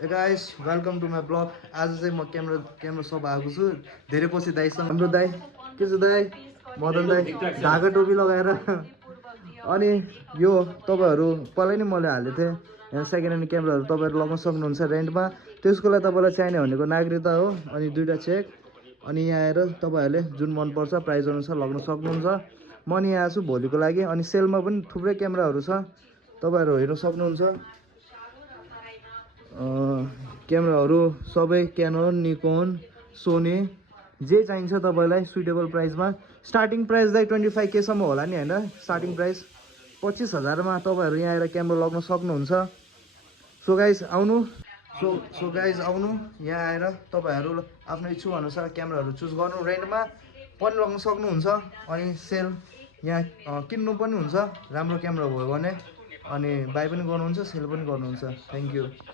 Hey guys, welcome to my blog. आज चाहिँ म क्यामेरा सब आएको छु धेरै पछि दाइसँग हाम्रो दाइ के छ दाइ मदन दाइ ढाका टोपी लगाएर अनि यो तपाईहरु पहिल्यै नै मैले हालेको थिएँ यहाँ सेकेन्ड ह्यान्ड क्यामेराहरु तपाईहरु लगाउन सक्नुहुन्छ रेन्टमा त्यसको लागि तपाईलाई चाहिने भनेको नागरिकता हो अनि दुईटा चेक अनि यहाँ आएर तपाईहरुले जुन मन पर्छ प्राइस अनुसार लग्न सक्नुहुन्छ म नि यहाँ छु भोलिको लागि अनि सेलमा पनि थुप्रै क्यामेराहरु छ तपाईहरु हेर्न सक्नुहुन्छ क्यामेराहरु सबै क्यानन निकोन सोनी जे चाहिन्छ तपाईलाई सुटेबल प्राइसमा स्टार्टिङ प्राइस चाहिँ 25K सम्म होला नि हैन स्टार्टिङ प्राइस 25,000 मा तपाईहरु यहाँ आएर क्यामेरा लग्न सक्नुहुन्छ सो गाइस आउनु सो गाइस आउनु यहाँ आएर तपाईहरु आफ्नो इच्छा अनुसार क्यामेराहरु चुज गर्नु रेन्टमा पनि लग्न सक्नुहुन्छ अनि सेल यहाँ किन्नु पनि हुन्छ राम्रो क्यामेरा भयो भने अनि बाइ पनि गर्नुहुन्छ सेल पनि गर्नुहुन्छ थ्यांक यू